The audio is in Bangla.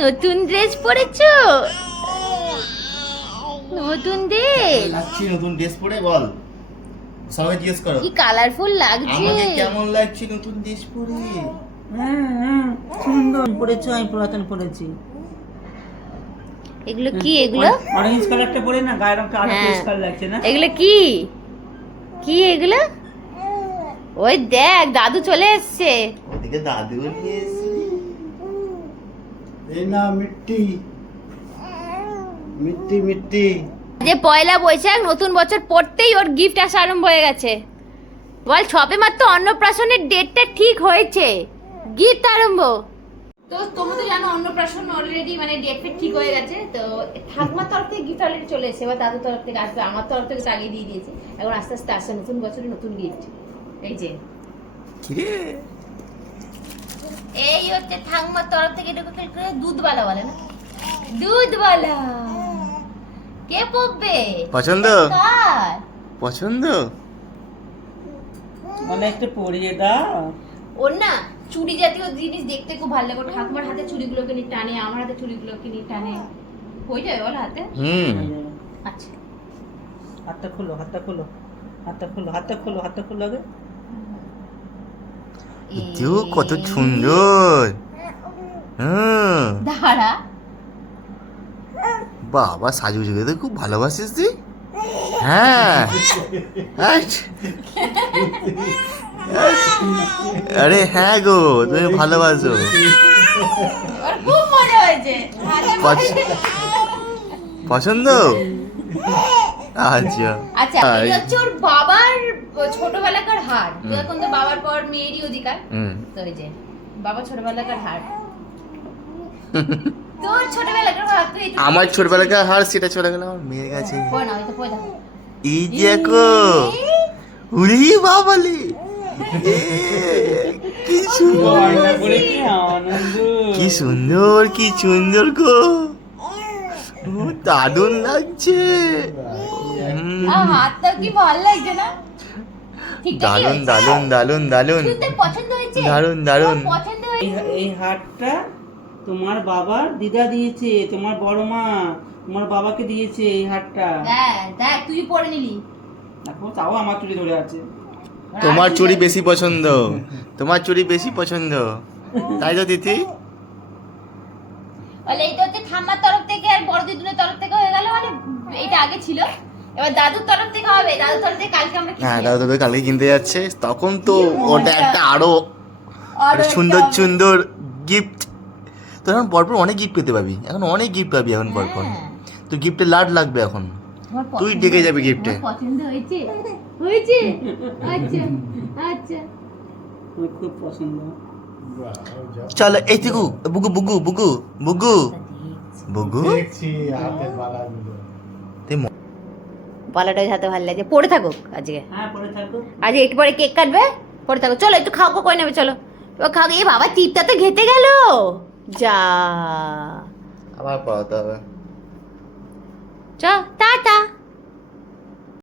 নতুন ড্রেস পরেছো? নতুন ড্রেস লাগছে নতুন ড্রেস পরে বল। সবাই জিজ্ঞেস করো। কি কালারফুল লাগছে? আমাকে কেমন লাগছে নতুন ড্রেস পরে? হ্যাঁ হ্যাঁ সুন্দর। আমি পুরাতন পড়েছি এগুলো কি এগুলো? অরেঞ্জ কালারটা পরে না গায়ের রংটা আরও হ্যাঁ। পরিষ্কার লাগছে না? এগুলো কি? কি এগুলো? ওই দেখ দাদু চলে এসছে। ওদিকে দাদু নিয়ে এসেছি মিট্টি। মিট্টি মিট্টি। যে পয়লা বৈশাখ নতুন বছর পড়তেই ওর গিফট আসা আরম্ভ হয়ে গেছে। বল সবে মাত্র অন্নপ্রাশনের ডেটটা ঠিক হয়েছে। গিফট আরম্ভ। তো তোমরা তো জানো অন্নপ্রাশন অলরেডি মানে ডেট ফেট ঠিক হয়ে গেছে। তো ঠাকুমার তরফ থেকে গিফট অলরেডি চলে এসেছে। এবার দাদুর তরফ থেকে আসবে আমার তরফ থেকে তো আগে দিয়ে দিয়েছে। এখন আস্তে আস্তে আসছে নতুন বছরে নতুন গিফট এই যে। কিরে? এই হচ্ছে ঠাকুমার তরফ থেকে এটাকে কি করে দুধওয়ালা বলে না? দুধওয়ালা। কে পড়বে? পছন্দ? পছন্দ? অনেকটা পরিয়ে দাও। ওর না চুড়ি জাতীয় জিনিস দেখতে খুব ভালো লাগে। ঠাকুমার হাতে চুড়িগুলোকে নিয়ে টানে আমার হাতে চুড়িগুলোকে নিয়ে টানে। হয়ে যাবে ওর হাতে? হুম। আচ্ছা। হাতটা খোলো হাতটা খোলো হাতটা খোলো হাতটা খোলো হাতটা খোলো আগে। এটিও কত সুন্দর। হুম দাঁড়া। বাবা সাজু গুজুকে তো খুব ভালোবাসিস তুই। হ্যাঁ। আরে হ্যাঁ গো তুমি ভালোবাসো। পছন্দ? আচ্ছা। আচ্ছা বাবার ছোটবেলাকার হার। তো এখন তো বাবার পর মেয়েরই অধিকার। তো এই যে বাবা ছোটবেলাকার হার। তোর ছোটবেলাকার হার তুই আমার ছোটবেলাকার হার সেটা চলে গেল আমার মেয়ের কাছে। পড়ে না, ওই তো পড়ে। এই দেখো। উরি বাবালি। কি সুন্দর। কি সুন্দর কি সুন্দর গো। দারুণ লাগছে। হাতটা কি ভালো লাগছে না? শুনতে পছন্দ হয়েছে? দারুণ, দারুণ। পছন্দ এই এই হারটা তোমার বাবার দিদা দিয়েছে তোমার বড় মা তোমার বাবাকে দিয়েছে এই হারটা। দেখ দেখ তুই পরে নিলি। দেখো তাও আমার চুরি ধরে আছে। তোমার চুরি বেশি পছন্দ। তোমার চুরি বেশি পছন্দ। তাই তো দিদি? বলে এইটা হচ্ছে ঠাম্মার তরফ থেকে আর বড় দিদুনের তরফ থেকে হয়ে গেল মানে এটা আগে ছিল। এবার দাদুর তরফ থেকে হবে দাদুর তরফ থেকে কালকে আমরা হ্যাঁ কিনবো। দাদা তবে কালকে কিনতে যাচ্ছে। তখন তো ওটা একটা আরও সুন্দর সুন্দর গিফট তো এখন পরপর অনেক গিফট পেতে পাবি। এখন অনেক গিফট পাবি এখন পরপর। হ্যাঁ। তো গিফটে লাড লাগবে এখন। তুই ডেকে যাবি গিফটে তোমার পছন্দ হয়েছে। হয়েছে। আচ্ছা আচ্ছা। খুব পছন্দ। চল এই বুগু বুগু বুগু বুগু। বুগু? দেখছি হাতের বালাগুলো তে ম- পালাটা হাতে ভালো লাগছে। পড়ে থাকুক আজকে। হ্যাঁ আজ একটু পরে কেক কাটবে? পরে থাকো চলো একটু খাওয়া করে নেবে চলো। এবার খাও এ বাবা টিপটা তো ঘেটে গেল। যা। আবার পড়াতে হবে। চ টাটা